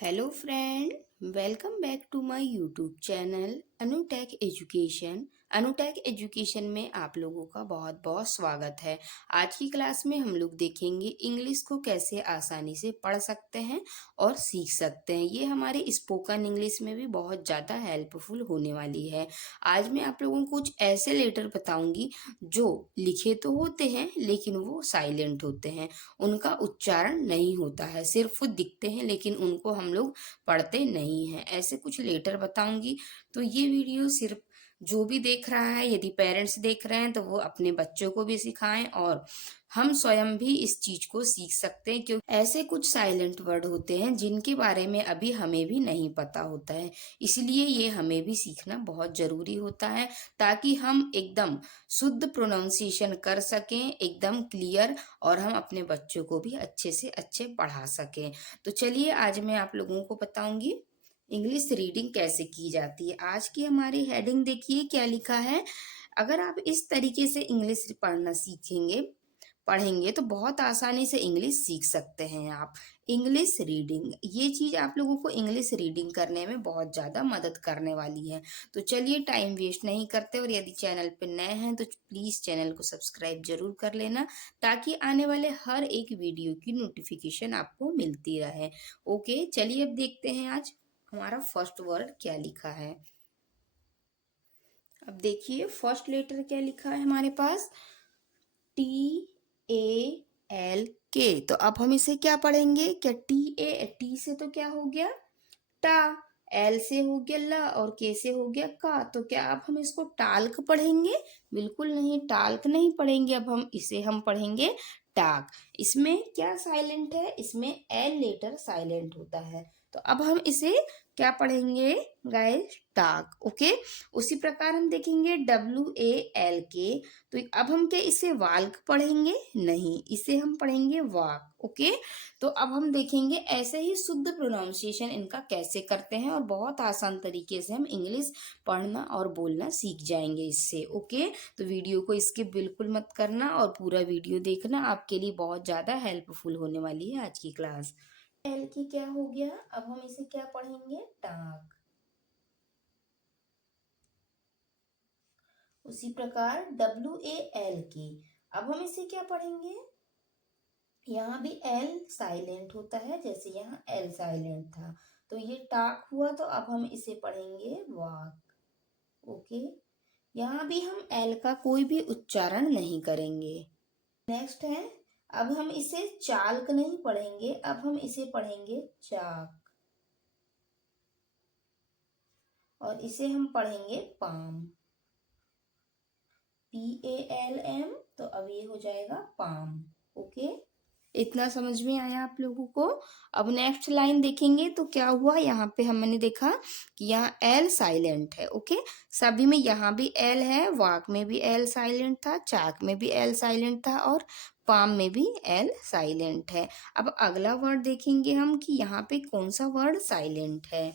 Hello friend, welcome back to my YouTube channel Anutech education. Anutech education में आप लोगों का बहुत बहुत स्वागत है। आज की क्लास में हम लोग देखेंगे इंग्लिश को कैसे आसानी से पढ़ सकते हैं और सीख सकते हैं। ये हमारे स्पोकन इंग्लिश में भी बहुत ज़्यादा हेल्पफुल होने वाली है। आज मैं आप लोगों को कुछ ऐसे लेटर बताऊंगी जो लिखे तो होते हैं लेकिन वो साइलेंट होते हैं, उनका उच्चारण नहीं होता है, सिर्फ वो दिखते हैं लेकिन उनको हम लोग पढ़ते नहीं हैं। ऐसे कुछ लेटर बताऊंगी। तो ये वीडियो सिर्फ जो भी देख रहा है, यदि पेरेंट्स देख रहे हैं तो वो अपने बच्चों को भी सिखाएं और हम स्वयं भी इस चीज को सीख सकते हैं, क्योंकि ऐसे कुछ साइलेंट वर्ड होते हैं जिनके बारे में अभी हमें भी नहीं पता होता है। इसलिए ये हमें भी सीखना बहुत जरूरी होता है ताकि हम एकदम शुद्ध प्रोनाउंसिएशन कर सकें, एकदम क्लियर, और हम अपने बच्चों को भी अच्छे से अच्छे पढ़ा सकें। तो चलिए आज मैं आप लोगों को बताऊंगी इंग्लिश रीडिंग कैसे की जाती है। आज की हमारी हेडिंग देखिए क्या लिखा है। अगर आप इस तरीके से इंग्लिश पढ़ना सीखेंगे, पढ़ेंगे तो बहुत आसानी से इंग्लिश सीख सकते हैं आप। इंग्लिश रीडिंग, ये चीज आप लोगों को इंग्लिश रीडिंग करने में बहुत ज्यादा मदद करने वाली है। तो चलिए टाइम वेस्ट नहीं करते, और यदि चैनल पर नए हैं तो प्लीज चैनल को सब्सक्राइब जरूर कर लेना ताकि आने वाले हर एक वीडियो की नोटिफिकेशन आपको मिलती रहे। ओके, चलिए अब देखते हैं आज हमारा फर्स्ट वर्ड क्या लिखा है। अब देखिए फर्स्ट लेटर क्या लिखा है हमारे पास, TALK। तो अब हम इसे क्या पढ़ेंगे, क्या टी से तो क्या हो गया टा, एल से हो गया ला, और के से हो गया का। तो क्या अब हम इसको टाल्क पढ़ेंगे? बिल्कुल नहीं, टाल्क नहीं पढ़ेंगे। अब हम इसे हम पढ़ेंगे टाक। इसमें क्या साइलेंट है, इसमें एल लेटर साइलेंट होता है। तो अब हम इसे क्या पढ़ेंगे गाइस, टाक। ओके, उसी प्रकार हम देखेंगे WALK। तो अब हम क्या इसे वाल्क पढ़ेंगे? नहीं, इसे हम पढ़ेंगे वाक। ओके, तो अब हम देखेंगे ऐसे ही शुद्ध प्रोनाउंसिएशन इनका कैसे करते हैं, और बहुत आसान तरीके से हम इंग्लिश पढ़ना और बोलना सीख जाएंगे इससे। ओके, तो वीडियो को स्किप बिल्कुल मत करना और पूरा वीडियो देखना, आपके लिए बहुत ज़्यादा हेल्पफुल होने वाली है आज की क्लास। एल की क्या हो गया, अब हम इसे क्या पढ़ेंगे, टाक। उसी प्रकार WALK, अब हम इसे क्या पढ़ेंगे, यहाँ भी एल साइलेंट होता है जैसे यहाँ एल साइलेंट था। तो ये टाक हुआ, तो अब हम इसे पढ़ेंगे वाक। ओके, यहाँ भी हम एल का कोई भी उच्चारण नहीं करेंगे। नेक्स्ट है, अब हम इसे चाल्क नहीं पढ़ेंगे, अब हम इसे पढ़ेंगे चाक, और इसे हम पढ़ेंगे पाम, PALM। तो अब ये हो जाएगा पाम। ओके, इतना समझ में आया आप लोगों को। अब नेक्स्ट लाइन देखेंगे तो क्या हुआ, यहाँ पे हमने देखा कि यहाँ एल साइलेंट है। ओके, सभी में यहाँ भी एल है, वाक में भी एल साइलेंट था, चाक में भी एल साइलेंट था, और पाम में भी एल साइलेंट है। अब अगला वर्ड देखेंगे हम कि यहाँ पे कौन सा वर्ड साइलेंट है।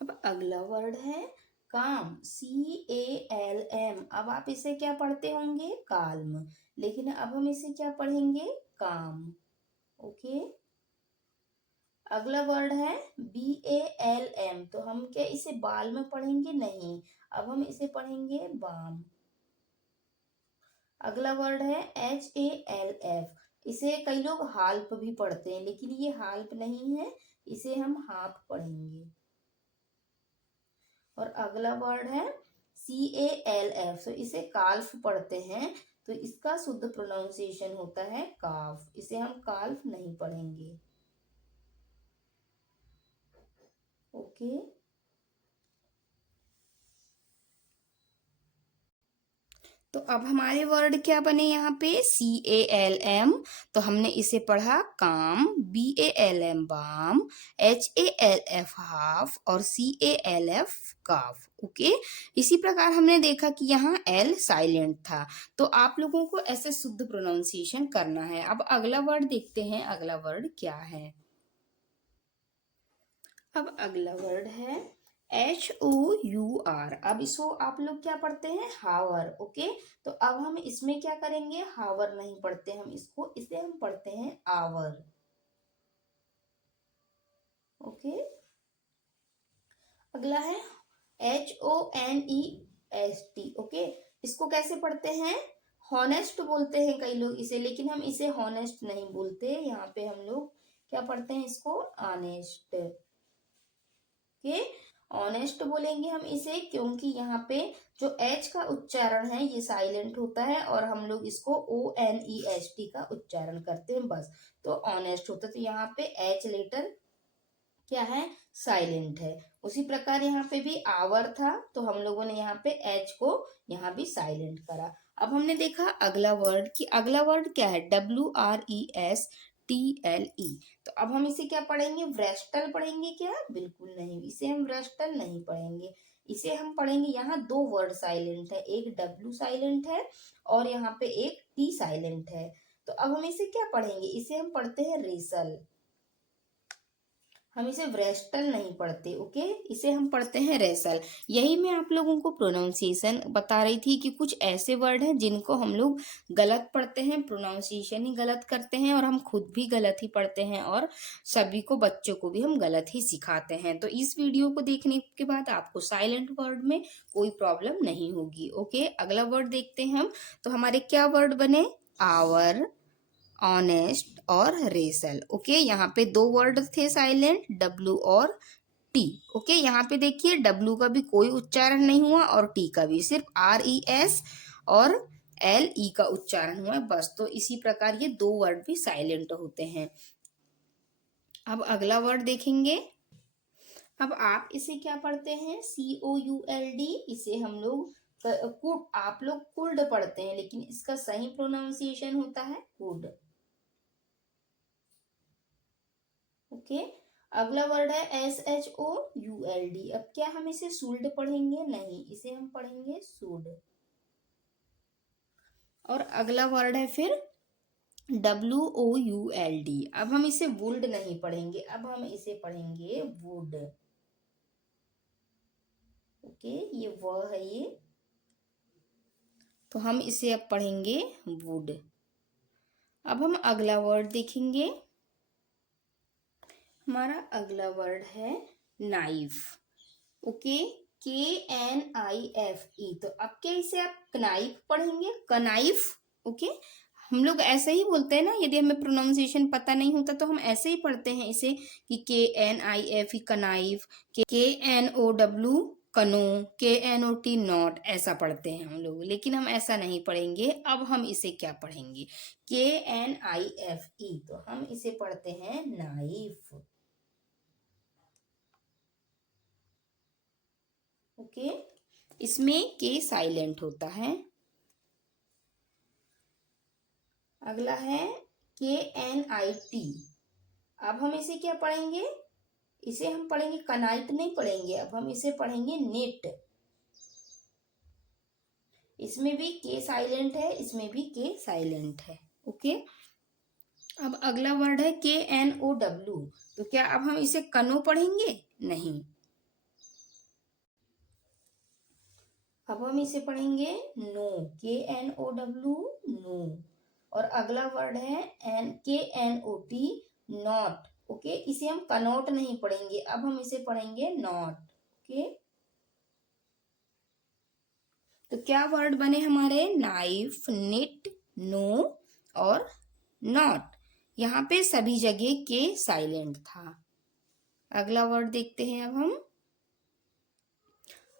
अब अगला वर्ड है काम, CALM। अब आप इसे क्या पढ़ते होंगे, काल्म, लेकिन अब हम इसे क्या पढ़ेंगे, काम। ओके, अगला वर्ड है BALM। तो हम क्या इसे बाल में पढ़ेंगे? नहीं, अब हम इसे पढ़ेंगे बाम। अगला वर्ड है HALF। इसे कई लोग हाल्प भी पढ़ते हैं, लेकिन ये हाल्प नहीं है, इसे हम हाफ पढ़ेंगे। और अगला वर्ड है CALF। तो इसे काल्फ पढ़ते हैं, तो इसका शुद्ध प्रोनाउंसिएशन होता है काफ, इसे हम काल्फ नहीं पढ़ेंगे। ओके, तो अब हमारे वर्ड क्या बने यहाँ पे, CALM। तो हमने इसे पढ़ा काम, BALM बाम, HALF हाफ, और CALF काफ। ओके, इसी प्रकार हमने देखा कि यहाँ L साइलेंट था। तो आप लोगों को ऐसे शुद्ध प्रोनाउंसिएशन करना है। अब अगला वर्ड देखते हैं, अगला वर्ड क्या है। अब अगला वर्ड है HOUR। अब इसको आप लोग क्या पढ़ते हैं, हावर। ओके, तो अब हम इसमें क्या करेंगे, हावर नहीं पढ़ते हम इसको, इसे हम पढ़ते हैं आवर। ओके। अगला है HONEST, ओके। इसको कैसे पढ़ते हैं? हॉनेस्ट बोलते हैं कई लोग इसे, लेकिन हम इसे हॉनेस्ट नहीं बोलते, यहाँ पे हम लोग क्या पढ़ते हैं इसको? Honest, okay. ऑनेस्ट बोलेंगे हम इसे, क्योंकि यहाँ पे जो एच का उच्चारण है ये साइलेंट होता है और हम लोग इसको ONEST का उच्चारण करते हैं बस, तो ऑनेस्ट होता है। तो यहाँ पे एच लेटर क्या है? साइलेंट है। उसी प्रकार यहाँ पे भी आवर था, तो हम लोगों ने यहाँ पे एच को यहाँ भी साइलेंट करा। अब हमने देखा अगला वर्ड, कि अगला वर्ड क्या है? WRESTLE। तो अब हम इसे क्या पढ़ेंगे? व्रेस्टल पढ़ेंगे क्या? बिल्कुल नहीं, इसे हम व्रेस्टल नहीं पढ़ेंगे। इसे हम पढ़ेंगे, यहाँ दो वर्ड साइलेंट है, एक W साइलेंट है और यहाँ पे एक T साइलेंट है। तो अब हम इसे क्या पढ़ेंगे? इसे हम पढ़ते हैं रेसल, हम इसे व्रेस्टल नहीं पढ़ते, ओके। इसे हम पढ़ते हैं रेसल। यही मैं आप लोगों को प्रोनाउंसिएशन बता रही थी कि कुछ ऐसे वर्ड हैं जिनको हम लोग गलत पढ़ते हैं, प्रोनाउंसिएशन ही गलत करते हैं और हम खुद भी गलत ही पढ़ते हैं और सभी को, बच्चों को भी हम गलत ही सिखाते हैं। तो इस वीडियो को देखने के बाद आपको साइलेंट वर्ड में कोई प्रॉब्लम नहीं होगी, ओके। अगला वर्ड देखते हैं हम। तो हमारे क्या वर्ड बने? आवर, ऑनेस्ट और रेसल, ओके। यहाँ पे दो वर्ड थे साइलेंट, W और T, ओके। यहाँ पे देखिए W का भी कोई उच्चारण नहीं हुआ और T का भी, सिर्फ RES और LE का उच्चारण हुआ है बस। तो इसी प्रकार ये दो वर्ड भी साइलेंट होते हैं। अब अगला वर्ड देखेंगे। अब आप इसे क्या पढ़ते हैं? COULD। इसे हम लोग आप लोग कुल्ड पढ़ते हैं, लेकिन इसका सही प्रोनाउंसिएशन होता है कुड, ओके। अगला वर्ड है SHOULD। अब क्या हम इसे शुल्ड पढ़ेंगे? नहीं, इसे हम पढ़ेंगे शुड। और अगला वर्ड है फिर WOULD। अब हम इसे वुल्ड नहीं पढ़ेंगे, अब हम इसे पढ़ेंगे वुड, ओके। ये वो है ये, तो हम इसे अब पढ़ेंगे वुड। अब हम अगला वर्ड देखेंगे। हमारा अगला वर्ड है नाइफ, ओके। KNIFE। तो अब क्या इसे आप कनाइफ पढ़ेंगे? कनाइफ, ओके। हम लोग ऐसे ही बोलते हैं ना, यदि हमें प्रोनाउंसिएशन पता नहीं होता तो हम ऐसे ही पढ़ते हैं इसे कि KNIFE कनाइफ, KNOW कनो, KNOT नॉट, ऐसा पढ़ते हैं हम लोग, लेकिन हम ऐसा नहीं पढ़ेंगे। अब हम इसे क्या पढ़ेंगे? KNIFE, तो हम इसे पढ़ते हैं नाइफ, ओके। इसमें के साइलेंट होता है। अगला है KNIT। अब हम इसे क्या पढ़ेंगे? इसे हम पढ़ेंगे कनाइट नहीं पढ़ेंगे, अब हम इसे पढ़ेंगे नेट। इसमें भी के साइलेंट है, इसमें भी के साइलेंट है, ओके। अब अगला वर्ड है KNOW। तो क्या अब हम इसे कनो पढ़ेंगे? नहीं, अब हम इसे पढ़ेंगे नो, KNOW नो। और अगला वर्ड है KNOT नॉट, ओके। इसे हम कनॉट नहीं पढ़ेंगे, अब हम इसे पढ़ेंगे नॉट, ओके। तो क्या वर्ड बने हमारे? नाइफ, निट, नो और नॉट। यहाँ पे सभी जगह के साइलेंट था। अगला वर्ड देखते हैं अब हम।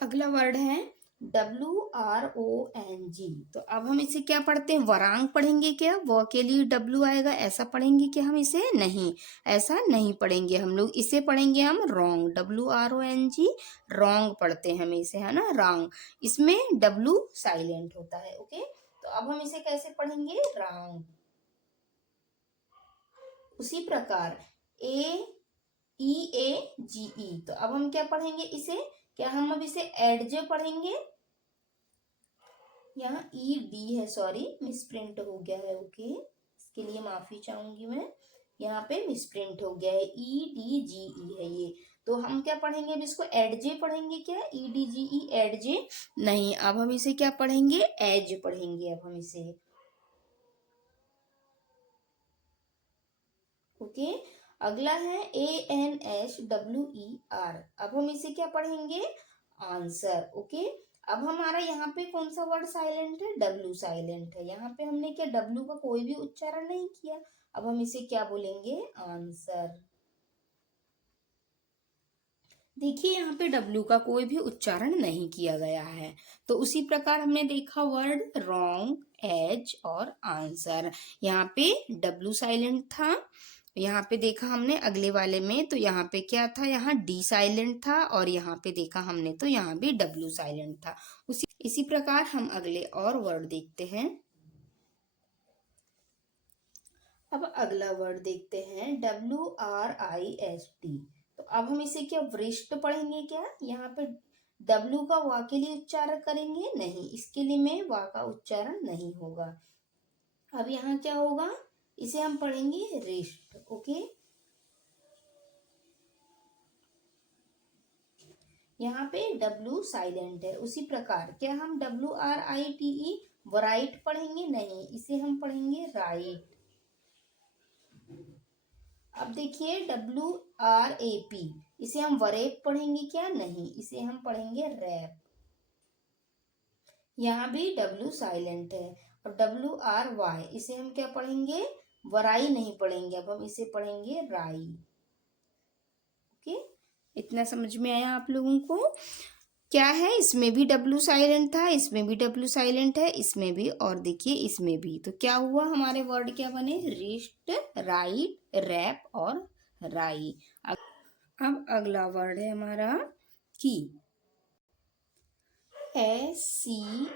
अगला वर्ड है WRONG। तो अब हम इसे क्या पढ़ते हैं? वरांग पढ़ेंगे क्या? वो के लिए W आएगा, ऐसा पढ़ेंगे क्या हम इसे? नहीं, ऐसा नहीं पढ़ेंगे हम लोग, इसे पढ़ेंगे हम रॉन्ग, WRONG, रॉन्ग पढ़ते हैं हम इसे, है ना, रॉन्ग। इसमें W साइलेंट होता है, ओके। तो अब हम इसे कैसे पढ़ेंगे? रॉन्ग। उसी प्रकार AEAGE। तो अब हम क्या पढ़ेंगे इसे? क्या हम अब इसे एडज पढ़ेंगे? यहाँ ED है, सॉरी मिसप्रिंट हो गया है, ओके। इसके लिए माफी चाहूंगी मैं, यहाँ पे मिसप्रिंट हो गया है, EDGE है ये। तो हम क्या पढ़ेंगे अब इसको? एडजे पढ़ेंगे क्या? EDGE एडजे नहीं, अब हम इसे क्या पढ़ेंगे? एज पढ़ेंगे अब हम इसे, ओके। अगला है ANSWER। अब हम इसे क्या पढ़ेंगे? आंसर। ओके, अब हमारा यहाँ पे कौन सा वर्ड साइलेंट है? W साइलेंट है। यहाँ पे हमने क्या W का कोई भी उच्चारण नहीं किया। अब हम इसे क्या बोलेंगे? आंसर। देखिए यहाँ पे W का कोई भी उच्चारण नहीं किया गया है। तो उसी प्रकार हमने देखा वर्ड रॉन्ग, एज और आंसर। यहाँ पे W साइलेंट था। यहाँ पे देखा हमने अगले वाले में, तो यहाँ पे क्या था? यहाँ D साइलेंट था, और यहाँ पे देखा हमने तो यहाँ भी W साइलेंट था। इसी प्रकार हम अगले और वर्ड देखते हैं। अब अगला वर्ड देखते हैं WRIST। तो अब हम इसे क्या वृष्ट पढ़ेंगे क्या? यहाँ पे W का वा के लिए उच्चारण करेंगे? नहीं, इसके लिए में वा का उच्चारण नहीं होगा। अब यहाँ क्या होगा? इसे हम पढ़ेंगे रिष्ट। ओके, यहाँ पे W साइलेंट है। उसी प्रकार क्या हम WRITE वराइट पढ़ेंगे? नहीं, इसे हम पढ़ेंगे राइट। अब देखिए WRAP, इसे हम वरेप पढ़ेंगे क्या? नहीं, इसे हम पढ़ेंगे रैप। यहाँ भी W साइलेंट है। और WRY, इसे हम क्या पढ़ेंगे? वराई नहीं पढ़ेंगे, अब हम इसे पढ़ेंगे राई। ओके, इतना समझ में आया आप लोगों को? क्या है, इसमें भी W साइलेंट था, इसमें भी W साइलेंट है, इसमें भी, और देखिए इसमें भी। तो क्या हुआ? हमारे वर्ड क्या बने? रिस्ट, राइट, रैप और राई। अब अगला वर्ड है हमारा की। SCENE।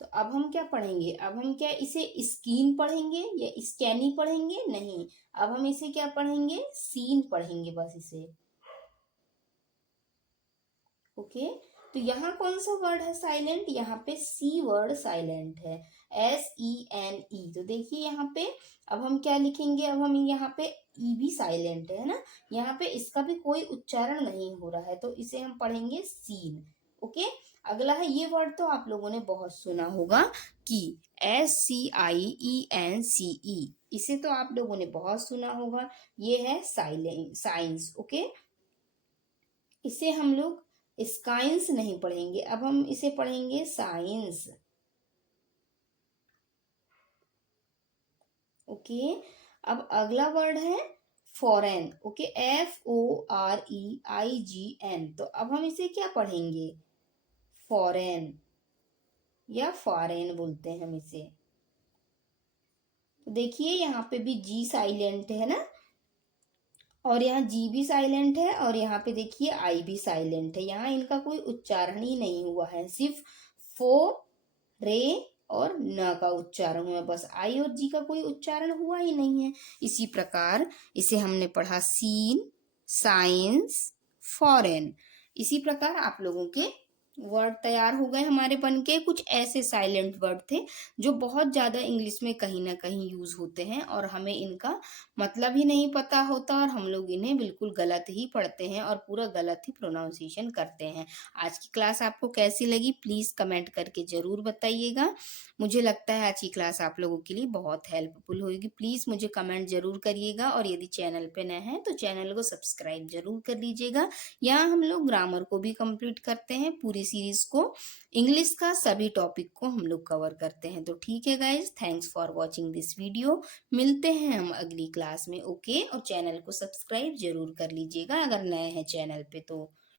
तो अब हम क्या पढ़ेंगे? अब हम क्या इसे स्कीन पढ़ेंगे या स्कैनी पढ़ेंगे? नहीं, अब हम इसे क्या पढ़ेंगे? सीन पढ़ेंगे बस इसे। ओके, तो यहाँ कौन सा वर्ड है साइलेंट? यहाँ पे C वर्ड साइलेंट है, SENE। तो देखिए यहाँ पे अब हम क्या लिखेंगे? अब हम यहाँ पे E भी साइलेंट है ना, यहाँ पे इसका भी कोई उच्चारण नहीं हो रहा है, तो इसे हम पढ़ेंगे सीन। ओके, अगला है, ये वर्ड तो आप लोगों ने बहुत सुना होगा, की। SCIENCE। इसे तो आप लोगों ने बहुत सुना होगा। ये है साइलेंट साइंस। ओके, इसे हम लोग स्काइंस नहीं पढ़ेंगे, अब हम इसे पढ़ेंगे साइंस। ओके, अब अगला वर्ड है फॉरेन। Okay, FOREIGN। तो अब हम इसे क्या पढ़ेंगे? फॉरेन या फॉरेन बोलते हैं हम इसे। तो देखिए यहाँ पे भी G साइलेंट है ना, और यहाँ G भी साइलेंट है, और यहाँ पे देखिए I भी साइलेंट है। यहाँ इनका कोई उच्चारण ही नहीं हुआ है, सिर्फ फो, रे और न का उच्चारण हुआ, बस आई और जी का कोई उच्चारण हुआ ही नहीं है। इसी प्रकार इसे हमने पढ़ा सीन, साइंस, फॉरेन। इसी प्रकार आप लोगों के वर्ड तैयार हो गए हमारे बन के। कुछ ऐसे साइलेंट वर्ड थे जो बहुत ज़्यादा इंग्लिश में कहीं ना कहीं यूज़ होते हैं, और हमें इनका मतलब ही नहीं पता होता, और हम लोग इन्हें बिल्कुल गलत ही पढ़ते हैं और पूरा गलत ही प्रोनाउंसिएशन करते हैं। आज की क्लास आपको कैसी लगी? प्लीज़ कमेंट करके ज़रूर बताइएगा। मुझे लगता है आज की क्लास आप लोगों के लिए बहुत हेल्पफुल होगी। प्लीज़ मुझे कमेंट ज़रूर करिएगा, और यदि चैनल पे नए हैं तो चैनल को सब्सक्राइब ज़रूर कर लीजिएगा। यहाँ हम लोग ग्रामर को भी कंप्लीट करते हैं, पूरी सीरीज़ को, इंग्लिश का सभी टॉपिक को हम लोग कवर करते हैं। तो ठीक है guys, thanks for watching this video. मिलते हैं हम अगली क्लास में। ओके, और चैनल को सब्सक्राइब जरूर कर लीजिएगा अगर नए हैं चैनल पे तो।